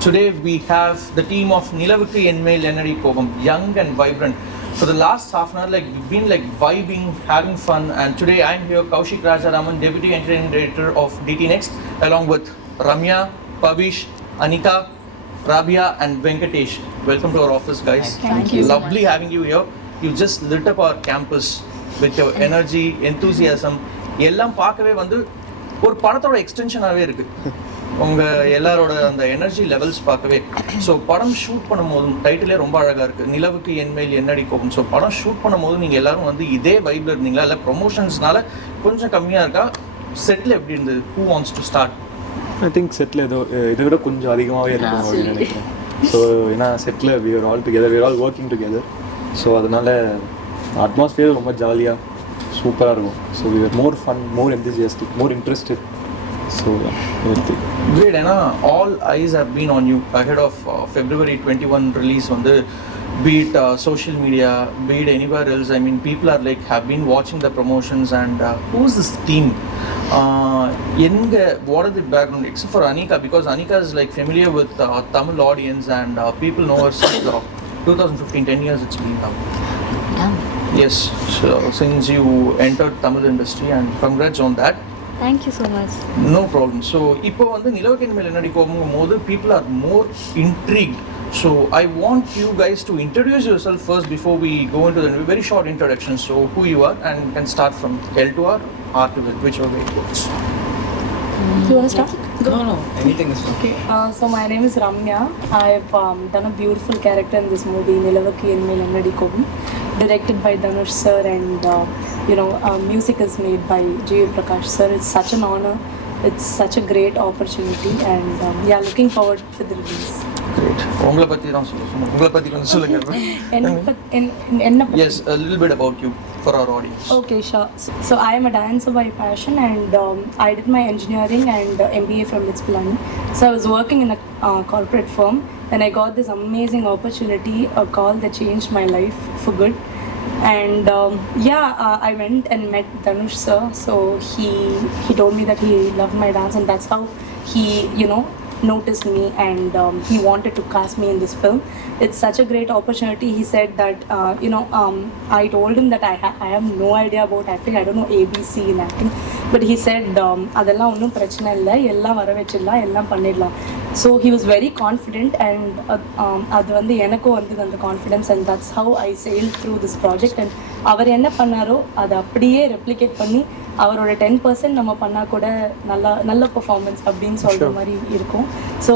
Today we have the team of Nilavukku Enmail Ennadi Kogam, young and vibrant. For the last half an hour, like we've been like vibing, having fun, and today I'm here, Kaushik Rajaraman, Deputy Engineering Director of DT Next, along with Ramya, Pavish, Anikha, Rabiya and Venkatesh. Welcome to our office, guys. Thank you. Lovely having you here. You just lit up our campus with your energy, enthusiasm. எல்லாம் பார்க்கவே வந்து ஒரு படத்தோட எக்ஸ்டென்ஷனாகவே இருக்குது உங்கள் எல்லாரோட அந்த energy levels பார்க்கவே. ஸோ படம் ஷூட் பண்ணும்போதும் டைட்டிலே ரொம்ப அழகாக இருக்குது, நிலவுக்கு என்மேல் என்னடி கோபம். ஸோ படம் ஷூட் பண்ணும்போது நீங்கள் எல்லாரும் வந்து இதே வைப்பில் இருந்தீங்களா, இல்லை ப்ரொமோஷன்ஸ்னால கொஞ்சம் கம்மியாக இருக்கா? செட்டில் எப்படி இருந்தது? Who wants to start? I think settle இதை விட கொஞ்சம் அதிகமாகவே இருக்கும் அப்படின்னு நினைக்கிறேன். ஸோ ஏன்னா settle we are all together, we are all working together. So அதனால் அட்மாஸ்ஃபியர் ரொம்ப ஜாலியாக சூப்பராக இருக்கும். So we were more fun, more enthusiastic, more interested. So great. ஏன்னா all eyes have been on you ahead of February 21 release வந்து, be it social media, be it anywhere else. I mean, people are like have been watching the promotions. And who's this team? What are the background except for Anikha, because Anikha is like familiar with Tamil audience and people know her since 2015, 10 years it's been now. Yes, so since you entered Tamil industry, and congrats on that. Thank you so much. No problem. So இப்போ வந்து நிலவுக்கு என்மேல் என்னடி கோபம் போது people are more intrigued. So I want you guys to introduce yourself first before we go into the very short introduction. So who you are, and you can start from L to R, R to Z, whichever way it works. You want to start? No, anything is fine. Okay, so my name is Ramya. I've done a beautiful character in this movie, Nilavukku Enmail Ennadi Kogam, directed by Dhanush sir, and music is made by J. Prakash sir. It's such an honor. It's such a great opportunity, and looking forward for the release. Great. உங்களை பற்றி தான் சொல்லுங்கள், உங்களை பற்றி கொஞ்சம் சொல்லுங்கள். Yes, a little bit about you for our audience. Okay, sure. So I am a dancer by passion, and I did my engineering and MBA from Mitspilani. So I was working in a corporate firm, and I got this amazing opportunity, a call that changed my life for good. And I went and met Dhanush sir. So he told me that he loved my dance, and that's how he noticed me, and he wanted to cast me in this film. It's such a great opportunity. He said that I told him that I have no idea about acting. I don't know ABC in acting, but he said adella onnum prachana illa, ella vara vechilla, ella pannidala. So he was very confident, and adu vandu enakku vandu அந்த confidence, and that's how I sailed through this project. And அவர் என்ன பண்ணாரோ அதை அப்படியே replicate பண்ணி அவரோட 10% நம்ம பண்ணா கூட நல்ல பெர்ஃபார்மன்ஸ் அப்படின்னு சொல்ற மாதிரி இருக்கும். So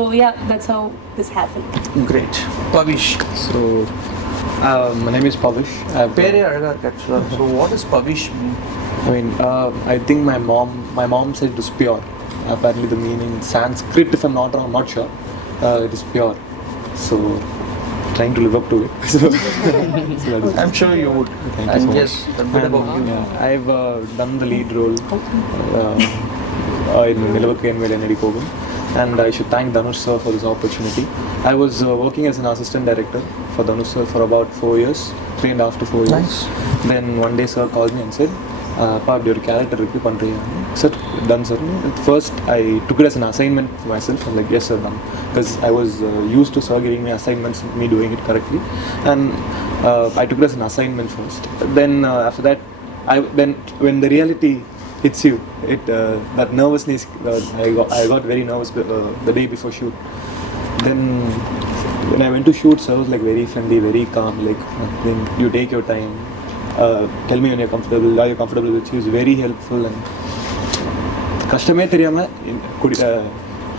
that's how this happened. Great. Pavish. So my name is Pavish. பேரே அழகா இருக்கு actually. So what does Pavish mean? I mean, I think my mom said it was pure. Apparently the meaning in Sanskrit, if I'm not wrong, I'm not sure. It is pure. So trying to live up to it. So I'm sure you would. Thank you and so yes, a bit about you. Yeah, I've done the lead role in Nilavukku Enmail Ennadi Kogam, and I should thank Dhanush sir for this opportunity. I was working as an assistant director for Dhanush sir for about 4 years, 3.5 to 4 years. Nice. Then one day sir called me and said, "Pa, your character review pandriya?" Sir, done sir. At first I took it as an assignment for myself. I'm like, yes sir, done. Because I was used to sir giving me assignments, me doing it correctly, and I took it as an assignment first. Then after that, when the reality hits you, that nervousness, I got very nervous the day before shoot. Then when I went to shoot, sir was like very friendly, very calm, like, then you take your time, tell me when you're comfortable, are you comfortable with you. He was very helpful, and கஷ்டமே தெரியாம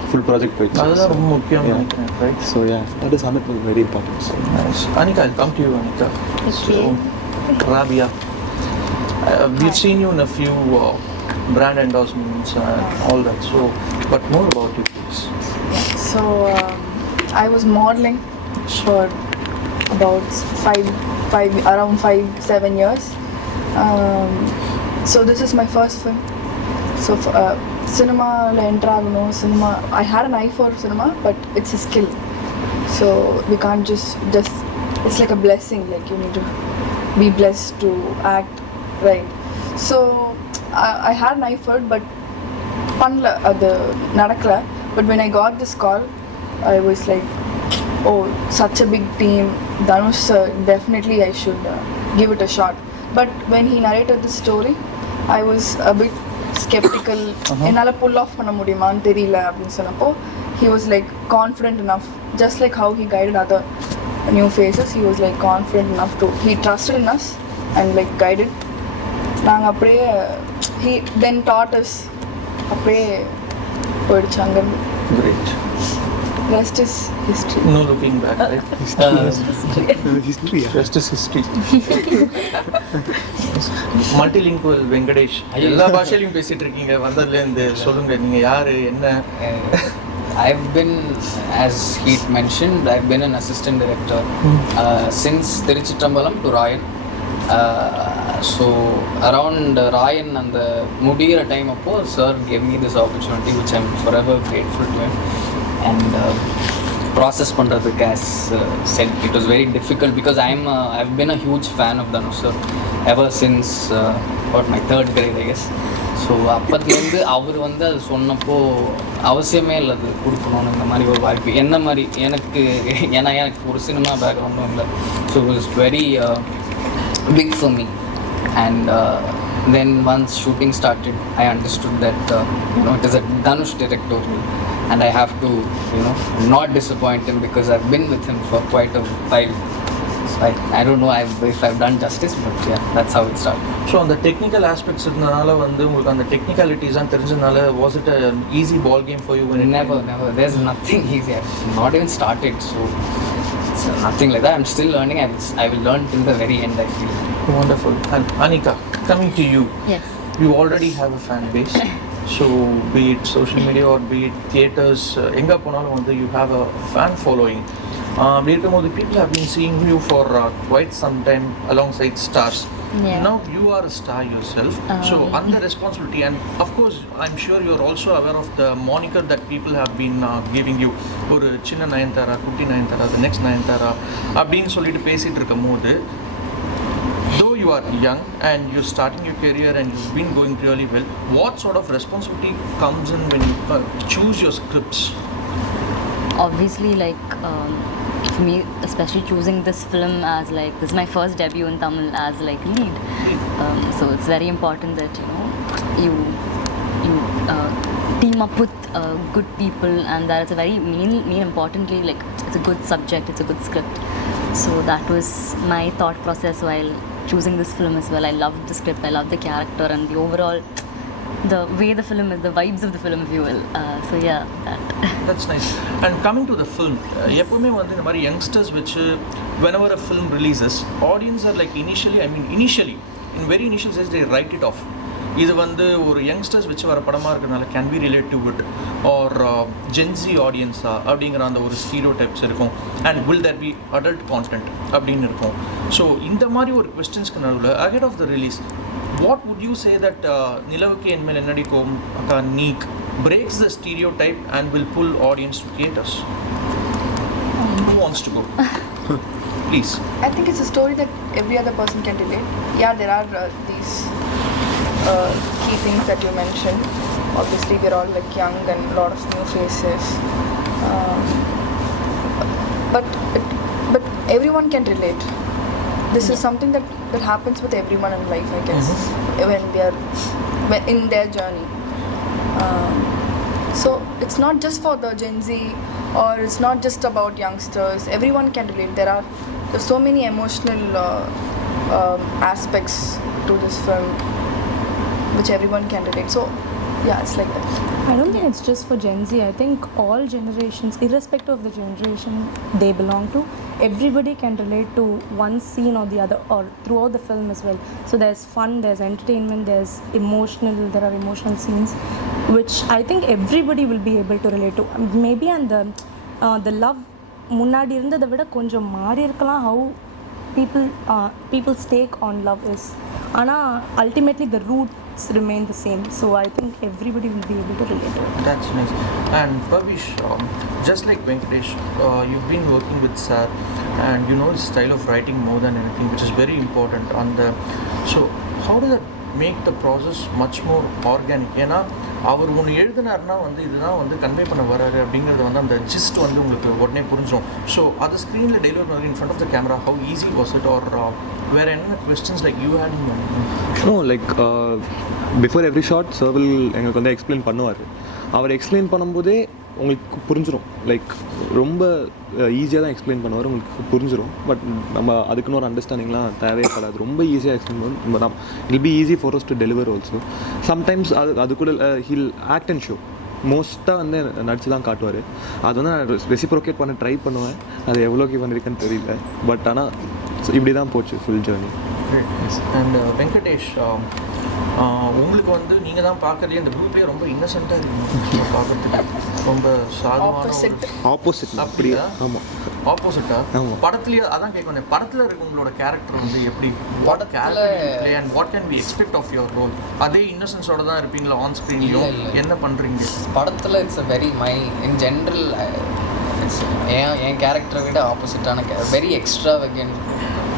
full project போயிடுச்சு. அதுதான் ரொம்ப முக்கியம் நினைக்கிறேன், right? So that is something very important. So Nice. Anikha, I'll come to you, Anikha. Okay. So, Rabiya, we've seen you in a few brand endorsements and all that. So, but more about you, please. So I was modeling for about around 5-7 years. So this is my first film. So cinema enter agano, cinema, I had an eye for cinema, but it's a skill. So we can't just it's like a blessing, like you need to be blessed to act right. So I had an eye for it, but panla adu nadakala. But when I got this call, I was like, oh, such a big team. Dhanush, definitely I should give it a shot. But when he narrated the story, I was a bit skeptical. Enala pull off panna mudiyuman theriyala appdi sonappo, he was like confident enough, just like how he guided other new faces. He was like confident enough to, he trusted in us and like guided. Naanga apdiye he then taught us, apdiye poiduchu anga. Great. Rest is history. No looking back, right? History. Rest is history. Multilingual Venkatesh எல்லா பாஷையிலும் பேசிட்டு இருக்கீங்க வந்ததுலேருந்து. சொல்லுங்க நீங்க யாரு என்ன? I've been, as he mentioned, I've been an assistant director since Tiruchitrambalam to Rayan. So around Rayan and the Mudira time appo, sir gave me this opportunity which I'm forever grateful to him. And process pandradhukku, as said, it was very difficult because I've been a huge fan of Dhanush sir ever since about my 3rd grade, I guess. So அப்பத்துலேருந்து அவர் வந்து அது சொன்னப்போ அவசியமே இல்லை அது கொடுக்கணும்னு, இந்த மாதிரி ஒரு வாய்ப்பு என்ன மாதிரி எனக்கு, ஏன்னா எனக்கு ஒரு சினிமா பேக்ரவுண்டும் இல்லை. So it was very big for me. And then once shooting started, I understood that it is a Dhanush directorial and I have to not disappoint him because I've been with him for quite a while. So I don't know if I've done justice, but yeah, that's how it started. So அந்த technical aspects இருந்தனால வந்து உங்களுக்கு அந்த technicalities தான் தெரிஞ்சதுனால, was it an easy ball game for you? Never. There's nothing easy. I've not even started, so it's nothing like that. I'm still learning. I will learn till the very end, I feel. Wonderful. And Anikha, coming to you. Yes. You already have a fan base. So be it social media or be it theaters, enga ponalum vandu you have a fan following. People have been seeing you for quite some time alongside stars. Yeah. Now you are a star yourself. So under responsibility, and of course I'm sure you're also aware of the moniker that people have been giving you. Oru chinna Nayanthara, kutti Nayanthara, the next Nayanthara அப்படினு சொல்லிட்டு பேசிட்டு இருக்கும்போது, though you are young and you're starting your career and you've been going really well, what sort of responsibility comes in when you choose your scripts? Obviously, like for me, especially choosing this film as like, this is my first debut in Tamil as like lead. So it's very important that you team up with good people, and that is a very main importantly, like it's a good subject, it's a good script. So that was my thought process while choosing this film as well. I loved the script, I loved the character and the overall, the way the film is, the vibes of the film, if you will. So yeah, That's nice. And coming to the film, எப்பவுமே வந்து இந்த மாதிரி youngsters which whenever a film releases, audience are like initially in very initial stage they write it off. இது வந்து ஒரு youngsters வச்சு வர படமாக இருக்கிறதுனால can be relate to it or Gen Z ஆடியன்ஸா அப்படிங்கிற அந்த ஒரு ஸ்டீரியோ டைப்ஸ் இருக்கும். And will there be adult content அப்படின்னு இருக்கும். ஸோ இந்த மாதிரி ஒரு கொஸ்டின்ஸ்க்கு நடுவில் ahead of the release, what would you say that நிலவுக்கு என்மேல் என்னடி கோம் அக்கா நீக் breaks the stereotype and will pull audience to theaters? Who wants to go? Please. I think it's a story that every other person can relate. Yeah, there are these key things that you mentioned. Obviously, we're all like young and a lot of new faces. But everyone can relate. This is something that happens with everyone in life, I guess, when they are in their journey. So it's not just for the Gen Z, or it's not just about youngsters. Everyone can relate. There's so many emotional aspects to this film which everyone can relate. So yeah, it's like that. I don't think it's just for Gen Z. I think all generations, irrespective of the generation they belong to, everybody can relate to one scene or the other, or throughout the film as well. So there's fun, there's entertainment, there are emotional scenes which I think everybody will be able to relate to. Maybe and the love முன்னாடி இருந்ததை விட கொஞ்சம் மாறி இருக்கலாம், how people's take on love is. ஆனால் ultimately the roots remain the same. So I think everybody will be able to relate to it. That's nice. And Pavish, just like Venkatesh, you've been working with Sir, and you know his style of writing more than anything, which is very important. So how does that make the process much more organic? ஏன்னா அவர் ஒன்று எழுதினார்னா வந்து இதுதான் வந்து convey பண்ண வராரு அப்படிங்கிறது வந்து அந்த ஜிஸ்ட் வந்து உங்களுக்கு உடனே புரிஞ்சிடும். ஸோ அதை ஸ்க்ரீனில் டெலிவர் பண்ணி in front of the camera how easy was it or வேறு என்ன questions like you had in no like before every shot sir will எங்களுக்கு வந்து எக்ஸ்பிளைன் பண்ணுவார். அவர் எக்ஸ்பிளைன் பண்ணும்போதே உங்களுக்கு புரிஞ்சிடும். லைக் ரொம்ப ஈஸியாக தான் எக்ஸ்பிளைன் பண்ணுவார், உங்களுக்கு புரிஞ்சிடும். பட் நம்ம அதுக்குன்னு ஒரு அண்டர்ஸ்டாண்டிங்லாம் தேவைப்படாது. ரொம்ப ஈஸியாக எக்ஸ்பிளைன் பண்ணுவோம். It'll be easy for us to deliver also. Sometimes அது கூட ஹில் ஆக்ட் அண்ட் ஷோ மோஸ்ட்டாக வந்து நடிச்சு தான் காட்டுவார். அது வந்து நான் ரெசிப்ரோகேட் பண்ண ட்ரை பண்ணுவேன். அது எவ்வளோக்கு பண்ணியிருக்கேன்னு தெரியல. பட் ஆனால் இப்படி தான் போச்சு ஃபுல் ஜேர்னி. அண்ட் வெங்கடேஷ், உங்களுக்கு வந்து நீங்கள் தான் பார்க்கறதே இந்த குரூப்பே ரொம்ப இன்னசென்ட்டாக இருக்குங்க பார்க்குறதுக்கு. ரொம்ப சாதாரண ஆப்போசிட். அப்படியா? ஆமாம், ஆப்போசிட்டா? படத்துலேயே அதான் கேட்க வந்தேன். படத்தில் இருக்க உங்களோட கேரக்டர் வந்து எப்படி character and what can we expect of your role? அதே இன்னசென்ஸோட தான் இருப்பீங்களா ஆன் ஸ்க்ரீன்லையும்? என்ன பண்ணுறீங்க படத்தில்? It's a very in general it's என் கேரக்டரை விட ஆப்போசிட்டான very extravagant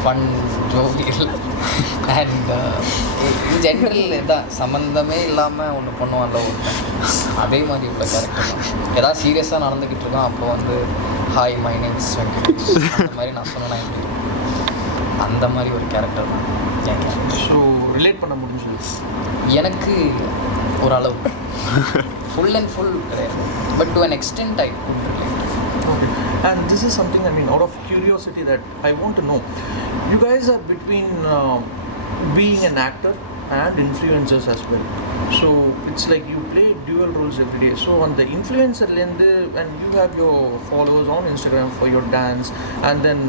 fun jovial and in general இதான் சம்மந்தமே இல்லாமல் ஒன்று பண்ணுவான்ல ஒருத்தன், அதே மாதிரி உள்ள கேரக்டர் தான். ஏதாவது சீரியஸாக நடந்துக்கிட்டு இருக்கோம் அப்போ வந்து hi my name is Venkatesh அந்த மாதிரி நான் சொன்னேன்னா அந்த மாதிரி ஒரு கேரக்டர் தான் என் கேரக்டர். ஸோ ரிலேட் பண்ண முடிஞ்சது எனக்கு ஓரளவு ஃபுல் அண்ட் ஃபுல் கிடையாது, but to an extent I could relate. Okay. And this is something, I mean, out of curiosity that I want to know. You guys are between being an actor and influencers as well. So it's like you play dual roles every day. So on the influencer lens, and you have your followers on Instagram for your dance, and then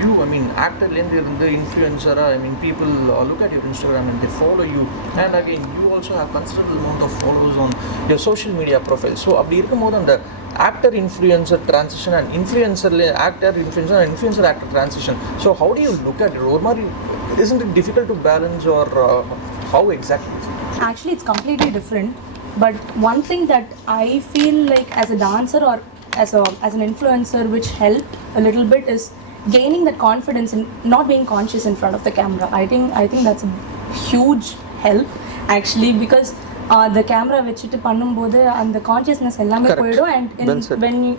you, I mean, actor lens, the influencer, I mean, people look at your Instagram and they follow you. And again, you also have considerable amount of followers on your social media profile. So அப்படி இருக்கும்போது அந்த actor influencer transition and influencer actor influencer and influencer actor transition, so how do you look at it? Or isn't it difficult to balance, or how exactly? Actually, it's completely different. But one thing that I feel like as a dancer or as an influencer, which helped a little bit, is gaining that confidence and not being conscious in front of the camera. I think that's a huge help actually, because the camera வச்சுட்டு பண்ணும்போது அந்த consciousness எல்லாமே போயிடும். And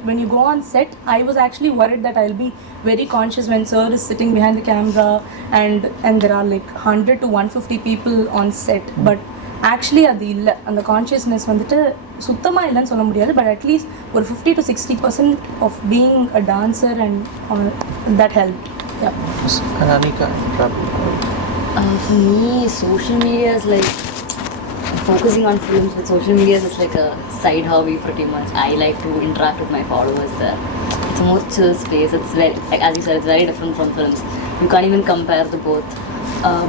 when you go on set, I was actually worried that I'll be very conscious when sir is sitting behind the camera and there are like 100 to 150 people on set. But actually அது இல்லை, அந்த consciousness வந்துட்டு சுத்தமாக இல்லைன்னு சொல்ல முடியாது. But at least ஒரு 50 to 60% of being a dancer and that helped. Yeah. And Anikha, for me, social media is like focusing on films with social media is like a side hobby pretty much. I like to interact with my followers there. It's a more chill space. It's very, like as you said, it's very different from films. You can't even compare the both.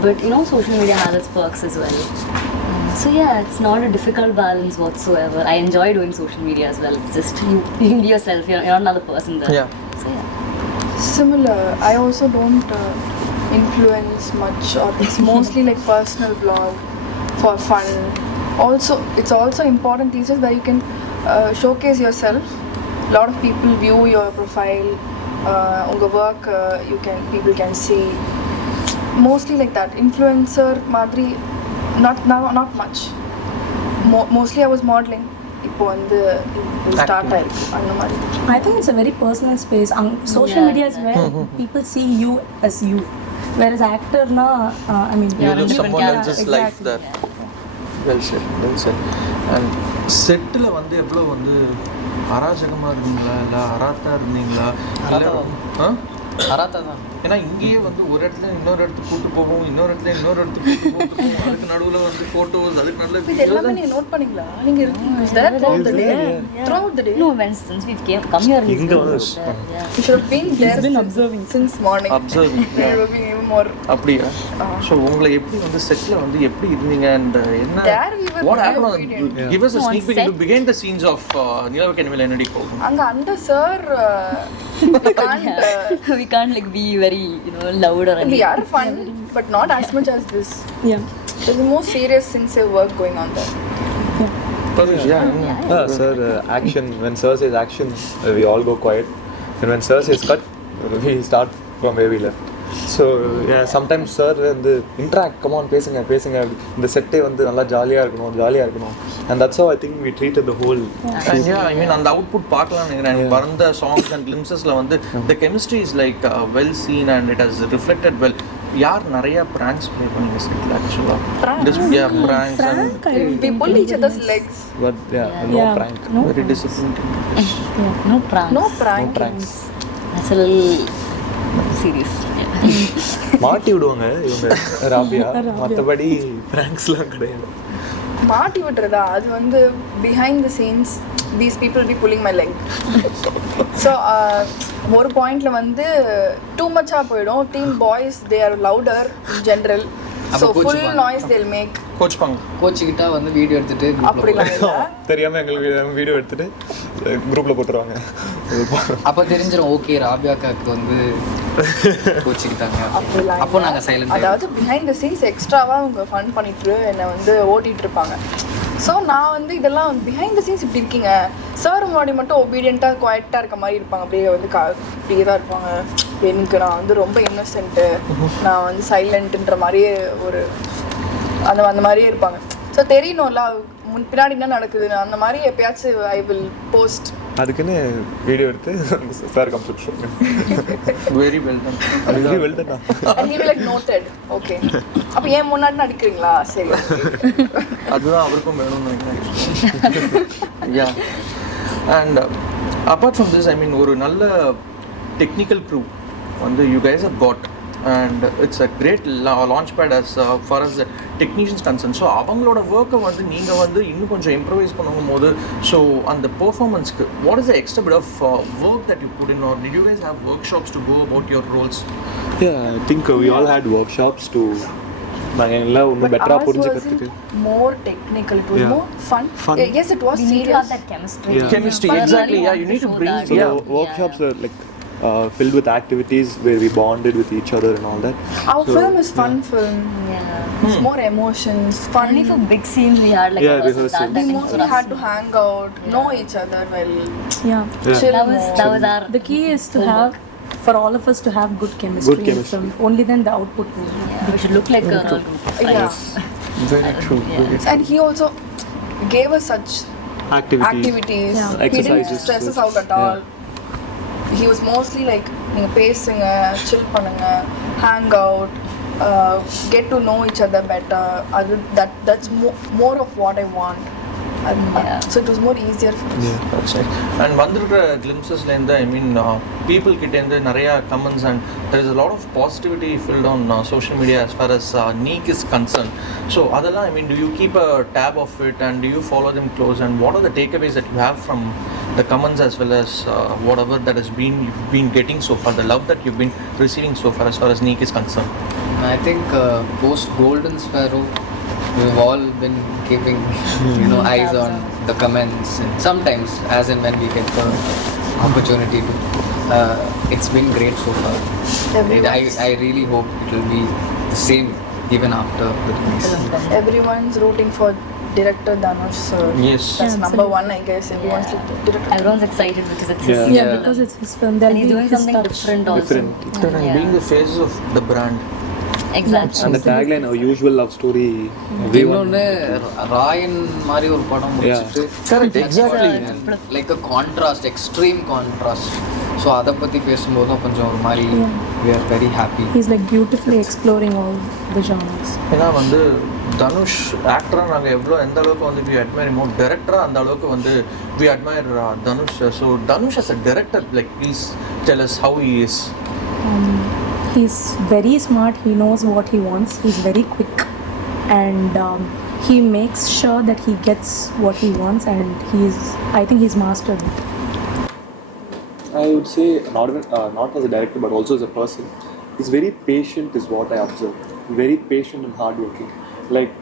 But you know, social media has its perks as well. So yeah, it's not a difficult balance whatsoever. I enjoy doing social media as well. It's just you can be yourself. You're not another person there. Yeah. So yeah. Similar. I also don't influence much, or it's mostly like personal vlog for fun. Also, it's also important these days where you can showcase yourself. A lot of people view your profile, your work. People can see. Mostly like that. Influencer madri, not much. Mostly I was modeling. இப்போ வந்து start ஆயிருக்கு அந்த மாதிரி. I think it's a very personal space. Social media is where people see you as you. Whereas actor na, I mean, you live someone else's life there. Well said. And settle வந்து எவ்வளோ வந்து அராஜகமாக இருந்தீங்களா, இல்லை அராத்தா இருந்தீங்களா, இல்லை அராத்தா தான்? ஏன்னா இங்கேயே வந்து ஒரு இடத்துல இன்னொரு இடத்துக்கு கூட்டு போகும், இன்னொரு இடத்துல இன்னொரு இடத்துக்கு கூட்டு போகும், அதுக்கு நடுவில் வந்து ஃபோட்டோஸ், அதுக்கு நடுவில் இது எல்லாமே நீங்கள் நோட் பண்ணீங்களா? நீங்கள் இருக்கீங்க throughout the day? No, since we've come here, இங்கே வந்து You should have been there. Been observing since morning. Observing. You would have been even more. அப்படியா? ஸோ உங்களை எப்படி வந்து செட்டில் வந்து எப்படி இருந்தீங்க and என்ன There we were. what happened? Give us a sneak peek into behind the scenes of நிலவுக்கென்னில் என்னடி போகும். அங்க அந்த sir we can't like be very, you know, loud or anything. we are fun but not as much as this. Yeah. There's more serious sincere work going on there. Pavish, yeah. Sir, action. When sir says action, we all go quiet. And when sir says cut, we start from where we left. So sometimes sir வந்து interact come on பேசுங்க இந்த செட்டே வந்து நல்லா ஜாலியாக இருக்கணும் and that's how I think we treated the whole. And yeah, I mean அந்த output பார்க்கலாம் நினைக்கிறேன். வந்த சாங்ஸ் அண்ட் கிளிம்சஸ்ல வந்து the chemistry is like well seen and it has reflected well. யார் நிறைய pranks play பண்ணீங்க செட்ல ஆக்சுவலா? Pranks and we pull each other's legs. But no prank. very disappointing. No pranks. No pranks. That's a little serious. மாட்டி விடுவாங்க இவங்க ராபியா, மற்றபடி பிராங்க்ஸ்லாம் கிடையாது. மாட்டி விட்டுறதா அது வந்து behind the scenes these people be pulling my leg. So ஒரு பாயிண்ட்ல வந்து too much போயிடும். Team boys they are louder in general. So full noise they'll make. கோச்சிக்கிட்டா வந்து வீடியோ எடுத்துட்டு அப்படிலாம் இல்ல. தெரியாம எங்களுக்கு வீடியோ எடுத்துட்டு குரூப்ல போட்டுருவாங்க. அப்ப தெரிஞ்சிரும் ஓகே ராபியாக்காக்கு வந்து கோச்சிக்கிட்டாங்க. அப்போ நாங்க சைலண்ட். அதாவது behind the scenes எக்ஸ்ட்ராவா அவங்க ஃபன் பண்ணிட்டு என்ன வந்து ஓட்டிட்டு இருப்பாங்க. ஸோ நான் வந்து இதெல்லாம் பிஹைண்ட் த சீன்ஸ் இப்படி இருக்கீங்க, சார் முன்னாடி மட்டும் ஒபீடியண்ட்டாக குவாய்ட்டாக இருக்க மாதிரி இருப்பாங்க, அப்படியே வந்து இப்படியே தான் இருப்பாங்க. எனக்கு நான் வந்து ரொம்ப இன்னசென்ட்டு, நான் வந்து சைலண்ட்டுன்ற மாதிரியே ஒரு அந்த மாதிரியே இருப்பாங்க. ஸோ தெரியணும்ல பின்னாடி என்ன நடக்குது, அந்த மாதிரி எப்பயாச்சும் ஐ வில் போஸ்ட். அதுக்குன்னு வீடியோ எடுத்து sir computer very well done. And he will like noted. Okay. அப்ப ஏன் முன்னாடி நடிக்கிறீங்களா? சரி. அதுதான் அவருக்கும் வேணும்னு நினைக்கிறேன். Yeah. And apart from this, I mean ஒரு நல்ல technical crew வந்து you guys have got, and it's a great launch pad as far as the technicians concerned. So அவங்களோட ஒர்க்கை வந்து நீங்கள் வந்து இன்னும் கொஞ்சம் இம்ப்ரவைஸ் பண்ணும்போது, ஸோ அந்த பெர்ஃபார்மன்ஸ்க்கு what is the extra bit of work that you put in, or did you guys have workshops to go about your roles? Yeah, I think we all had workshops to நாங்கள் எல்லாம் இன்னும் பெட்டராக புரிஞ்சுக்கிறதுக்கு. More technical, it was more fun. Yes, it was We need to serious. have that chemistry. Chemistry, exactly. Yeah, you need to bring. So the workshops are like filled with activities where we bonded with each other and all that. Our film is fun film. Yeah. It's more emotions, fun. Only for big scenes we had like rehearsals. We mostly had to hang out, know each other well. Yeah. That was our. The key is to have, for all of us to have good chemistry. From only then the output will be. We should look like a Yeah. Very true. And he also gave us such activities. Yeah. He didn't Exercises. stress us out at all. He was mostly like, நீங்க பேசுங்க, chill பண்ணுங்க, hang out, get to know each other better. That's more of what I want. So it was more easier for us. That's right. And வந்திருக்கிற glimpsesலேருந்து, I mean, people கிட்டேருந்து நிறைய comments, and there is a lot of positivity filled on social media as far as NEEK is concerned. So அதெல்லாம், I mean, do you keep a tab of it and do you follow them close, and what are the takeaways that you have from the comments as well as whatever that has been you've been getting so far, the love that you've been receiving so far as NEEK is concerned? I think post Golden Sparrow we've all been keeping eyes on the comments, and sometimes as and when we get the opportunity to it's been great so far. I really hope it will be the same even after the release. Everyone's rooting for director Dhanush, so Yes. that's number one, I guess. Everyone's director. Everyone's excited because it's his Yeah, because it's his film. and he's doing something different also. And being the faces of the brand. Exactly. And the tagline, our usual love story. இன்னொன்று ராயன் மாதிரி ஒரு படம் முடிச்சுட்டு Correct, exactly. Like a contrast, extreme contrast. So அதை பற்றி பேசும்போதும் கொஞ்சம் ஒரு மாதிரி we are very happy. He's like beautifully exploring all the genres. ஏன்னா வந்து தனுஷ் ஆக்டராக நாங்கள் எந்த அளவுக்கு வந்து we admire more, டேரக்டராக அந்த அளவுக்கு வந்து we admire Dhanush. So Dhanush as a director, like please tell us how he is. He's very smart. He knows what he wants. He's very quick, and he makes sure that he gets what he wants. And I think he's mastered it. I would say not as a director but also as a person, he's very patient is what I observe. Very patient and hardworking. Like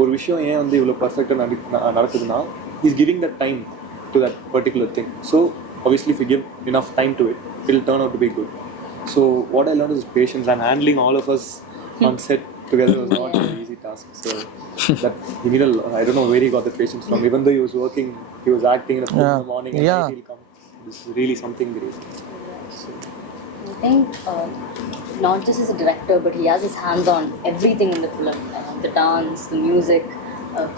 ஒரு விஷயம் ஏன் வந்து இவ்வளோ பர்ஃபெக்டாக நடக்குதுன்னா he's giving that time to that particular thing. So obviously if you give enough time to it, it'll turn out to be good. So what I learned is patience, and handling all of us on set together was not an easy task. So that he needed, I don't know where he got the patience from. Even though he was working, he was acting in the morning and night he'll come. This is really something great. So. I think not just as a director, but he has his hands on everything in the film. The dance, the music,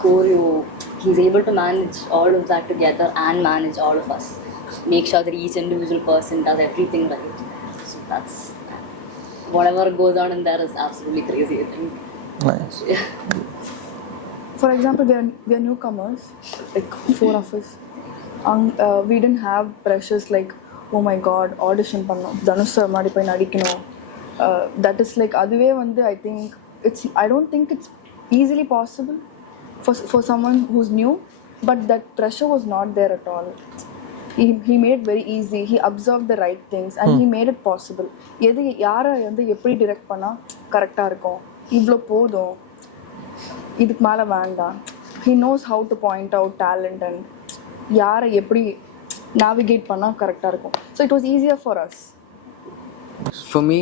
choreo. He's able to manage all of that together and manage all of us. Make sure that each individual person does everything right. So that's whatever goes on in there is absolutely crazy, I think. Nice. Yeah. For example, we are newcomers, like 4 of us. We didn't have pressures like, oh my god, audition பண்ணோம் Dhanush sir மாதிரி போய் நடிக்கணும். That is like அதுவே வந்து I don't think it's easily possible for someone who's new, but that pressure was not there at all. He made it very easy. He observed the right things and he made it possible. எது யாரை வந்து எப்படி direct பண்ணால் கரெக்டாக இருக்கும், இவ்வளோ போதும், இதுக்கு மேலே வேண்டாம். He knows how to point out talent and யாரை எப்படி navigate பண்ணால் கரெக்டாக இருக்கும். So it was easier for us. For me,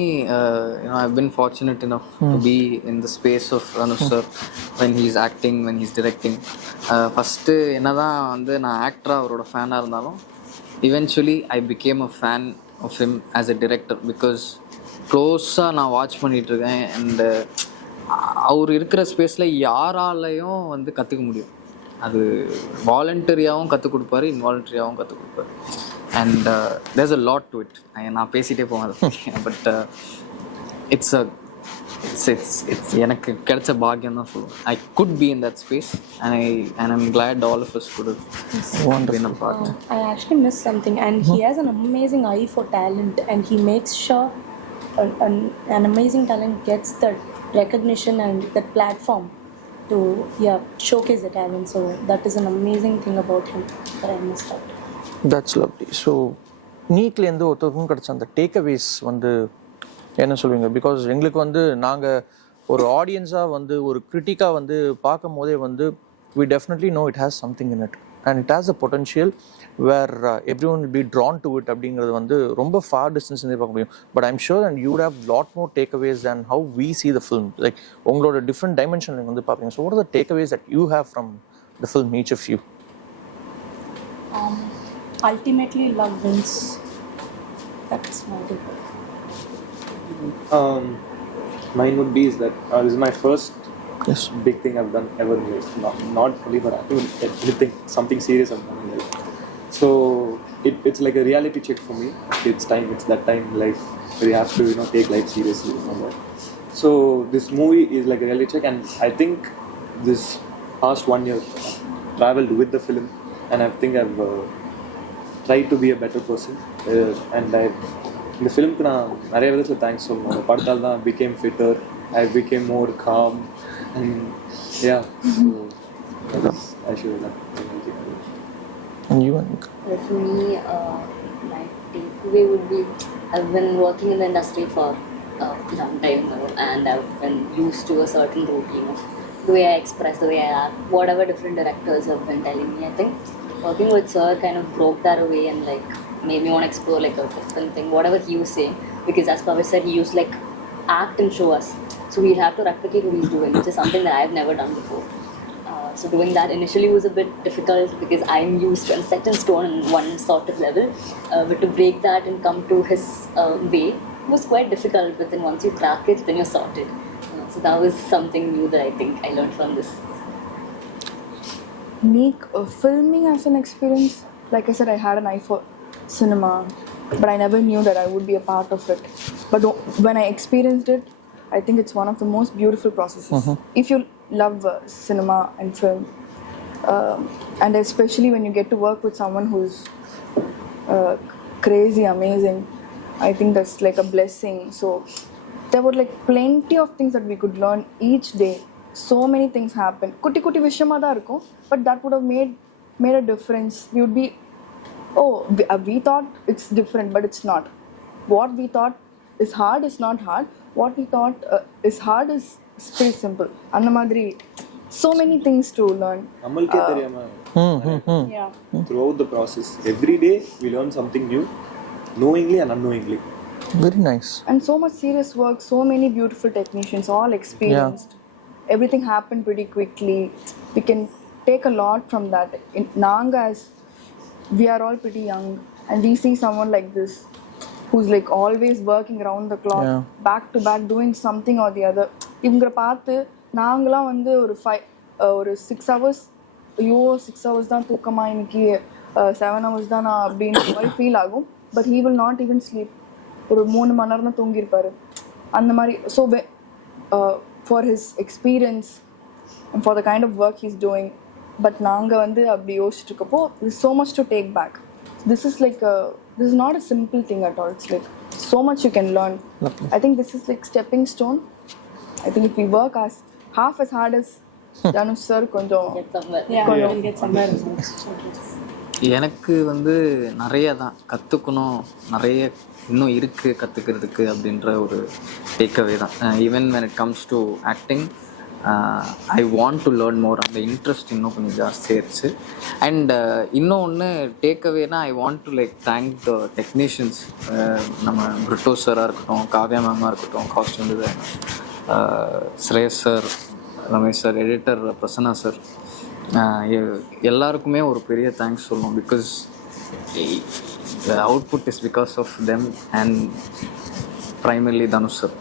I've been fortunate enough to be in the space of Dhanush sir when he's acting, when he's directing. First, என்னதான் வந்து நான் ஆக்டராக அவரோட ஃபேனாக இருந்தாலும் eventually I became a fan of him as a director because க்ளோஸாக நான் watch பண்ணிகிட்ருக்கேன். அண்ட் அவர் இருக்கிற ஸ்பேஸில் யாராலையும் வந்து கற்றுக்க முடியும். அது வாலண்டரியாகவும் கற்றுக் கொடுப்பாரு, இன்வாலண்டரியாகவும் கற்றுக் கொடுப்பாரு. And there's a lot to it. நான் பேசிகிட்டே போவேன், பட் இட்ஸ் எனக்கு கிடைச்ச பாக்கியம் தான் சொல்லுவேன். I could be in that space and I'm glad all of us could have been a part. I actually missed something, and he has an amazing eye for talent, and he makes sure an amazing talent gets that recognition and that platform to showcase the talent. So that is an amazing thing about him that I missed out. That's lovely. So நீக்லேருந்து ஒருத்தருக்கும் கிடச்ச அந்த takeaways வந்து என்ன சொல்வீங்க? Because எங்களுக்கு வந்து நாங்கள் ஒரு ஆடியன்ஸாக வந்து ஒரு கிரிட்டிக்காக வந்து பார்க்கும் போதே வந்து we definitely know it has something in it and it has a potential where everyone will be drawn to it அப்படிங்கிறது வந்து ரொம்ப ஃபார் டிஸ்டன்ஸ்லேருந்தே பார்க்க முடியும். But I'm sure and you would have lot more takeaways than how we see the film. Like உங்களோட different dimension வந்து பார்ப்பீங்க. So what are the takeaways that you have from the film, each of you? Ultimately, love wins. That's my take. Mine would be is that this is my first big thing I've done ever in life. Not only for acting, but anything, something serious I've done in life. So it's like a reality check for me. It's time. It's that time in life where you have to take life seriously. So this movie is like a reality check, and I think this past 1 year traveled with the film, and I think I've tried to be a better person, and இந்த ஃபிலிம்க்கு நான் நிறைய விதத்தில் thanks சொல்லணும். அந்த படத்தால் தான் became fitter, I became more calm, and yeah, so I should have And you, Anikha? For me, my takeaway would be I've been working in the industry for a long time now, and I've been used to a certain routine of the way I express, the way I act, whatever different directors have been telling me. I think working with sir kind of broke that away and like made me want to explore like a different thing, whatever he was saying, because as Pavish said, he used like act and show us, so we'd have to replicate what he's doing, which is something that I've never done before. So doing that initially was a bit difficult because I'm used to and set in stone in one sort of level, but to break that and come to his way was quite difficult, but then once you crack it, then you're sorted. So that was something new that I think I learned from this. NEEK, filming as an experience, like I said, I had an eye for cinema, but I never knew that I would be a part of it. But when I experienced it, I think it's one of the most beautiful processes. If you love cinema and film, and especially when you get to work with someone who's crazy, amazing, I think that's like a blessing. So there were like plenty of things that we could learn each day. So many things happen. Kutti kutti vishayama da irukum, but that would have made a difference. We would be, we thought it's different, but it's not. What we thought is hard is not hard. What we thought is hard is pretty simple. Anna madri, so many things to learn. Namalke theriyama. Yeah. Throughout the process, every day we learn something new, knowingly and unknowingly. Very nice. And so much serious work, so many beautiful technicians, all experienced. Everything happened pretty quickly. We can take a lot from that. In Nanga, as we are all pretty young, and we see someone like this, who's like always working around the clock, Yeah. back to back, doing something or the other. இவங்களை பார்த்து நாங்களாம் வந்து ஒரு 6 hours, ஐயோ 6 hours தான் தூக்கமா இன்னைக்கு, 7 hours தான் நான் அப்படின்ற மாதிரி ஃபீல் ஆகும். But he will not even sleep. ஒரு 3 மணி நேரம் தான் தூங்கியிருப்பாரு அந்த மாதிரி. So for his experience and for the kind of work he's doing. But நாங்கள் வந்து அப்படி யோசிச்சுட்டு இருக்கப்போ there's so much to take back. This is like this is not a simple thing at all. It's like so much you can learn. I think this is like stepping stone. I think if we work as half as hard as Dhanush sir, konjam we'll get somewhere. எனக்கு வந்து நிறைய தான் கற்றுக்கணும், நிறைய இன்னும் இருக்குது கற்றுக்கிறதுக்கு அப்படின்ற ஒரு டேக்அவே தான். Even when it comes to acting, I want to learn more. அந்த இன்ட்ரெஸ்ட் இன்னும் கொஞ்சம் ஜாஸ்தியாகிடுச்சு. அண்ட் இன்னொன்று டேக்அவேனா I want to like thank the technicians. நம்ம பிரிட்டோ சாராக இருக்கட்டும், காவ்யா மேமாக இருக்கட்டும், costume designer Shreyas sir, Ramesh sir, editor Prasanna sir, எல்லாருக்குமே ஒரு பெரிய தேங்க்ஸ் சொல்லணும். Because the output is because of them and primarily Dhanush sir.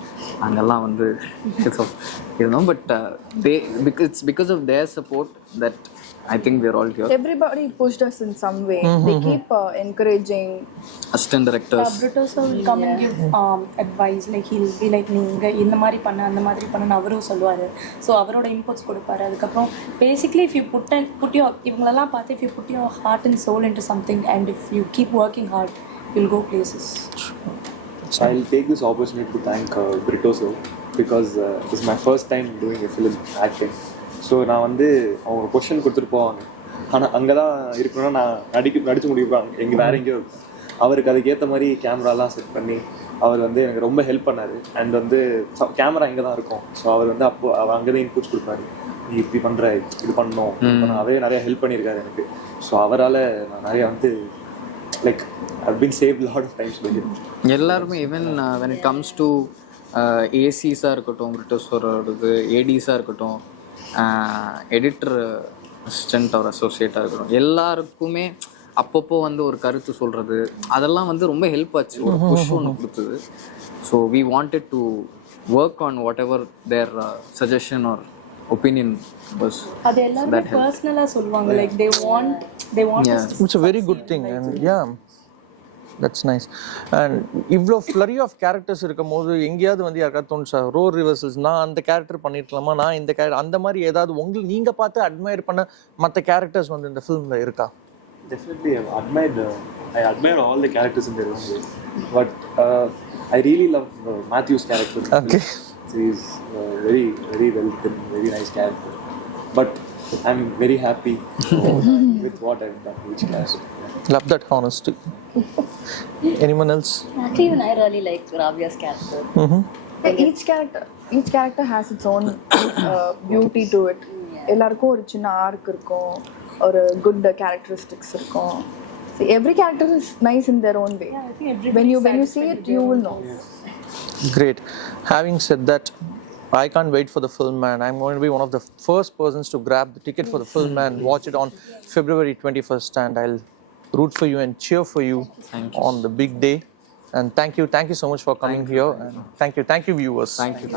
அங்கெல்லாம் வந்து but it's because of their support that I think we're all here. Everybody pushed us in some way. They keep encouraging. Assistant directors. Brito sir will come and give advice. Like he'll be like, நீங்க இந்த மாதிரி பண்ண அந்த மாதிரி பண்ண அவரும் சொல்லுவாரு. So அவரோட இன்புட்ஸ் கொடுப்பாரு. அதுக்கப்புறம் basically if you put your இவங்களெல்லாம் பார்த்து if you put your heart and soul into something and if you keep working hard, you'll go places. So I'll take this opportunity to thank Brito sir because this is my first time doing a film acting. So நான் வந்து அவங்க question கொடுத்துட்டு போவாங்க, ஆனால் அங்கே தான் இருக்கணும்னா நான் நடிச்சு முடிப்பாங்க, எங்கே வேற எங்கேயோ இருக்கும். அவருக்கு அதுக்கேற்ற மாதிரி கேமராலாம் செட் பண்ணி அவர் வந்து எனக்கு ரொம்ப ஹெல்ப் பண்ணார். அண்ட் வந்து கேமரா இங்கே தான் இருக்கும். ஸோ அவர் வந்து அப்போ அவர் அங்கே தான் இன்புட்ஸ் கொடுப்பாரு, நீ இப்படி பண்ணுற, இது பண்ணணும். அவரே நிறைய ஹெல்ப் பண்ணியிருக்காரு எனக்கு. ஸோ அவரால் நான் நிறையா வந்து like I've been saved a lot of times by him. எல்லாருமே even when it comes to ஏசிஸாக இருக்கட்டும், பிரிட்டோ சாரோடது, ஏடிஸாக இருக்கட்டும், எடிட்டர் அசிஸ்டன்ட் அவர் அசோசியேட்டாக இருக்கட்டும், எல்லாருக்குமே அப்பப்போ வந்து ஒரு கருத்து சொல்கிறது அதெல்லாம் வந்து ரொம்ப ஹெல்ப் ஆச்சு, ஒரு புஷ் ஒன்று கொடுத்தது. So we wanted to work on whatever their suggestion or opinion was. அது எல்லாமே பர்சனலாக சொல்லுவாங்க. Like they want It's a very good thing. And yeah, that's nice. And இவ்வளோ ஃப்ளரி ஆஃப் கேரக்டர்ஸ் இருக்கும் போது எங்கேயாவது வந்து யாருக்காவது தோணுச்சா ரோல் ரிவர்சல்ஸ் நான் அந்த கேரக்டர் பண்ணியிருக்கலாமா, நான் இந்த கேரக்டர் அந்த மாதிரி ஏதாவது உங்களுக்கு நீங்கள் பார்த்து அட்மையர் பண்ண மற்ற கேரக்டர்ஸ் வந்து இந்த ஃபிலிமில் இருக்கா? Definitely I admire all the characters in their own way, but I really love Matthew's character. Okay. He's very very well written, very nice character, but I'm very happy with what I've done, which character. Love that honesty. Anyone else? Actually, even I really like Rabiya's character. Each character has its own beauty to it. எல்லாருக்கும் ஒரு சின்ன arc இருக்கும், ஒரு good characteristics இருக்கும். See, every character is nice in their own way. When you see it, you will know. Great. Having said that, I can't wait for the film, and I'm going to be one of the first persons to grab the ticket for the film and watch it on February 21st, and I'll root for you and cheer for you on the big day. And thank you so much for coming here, and thank you viewers. Thank you.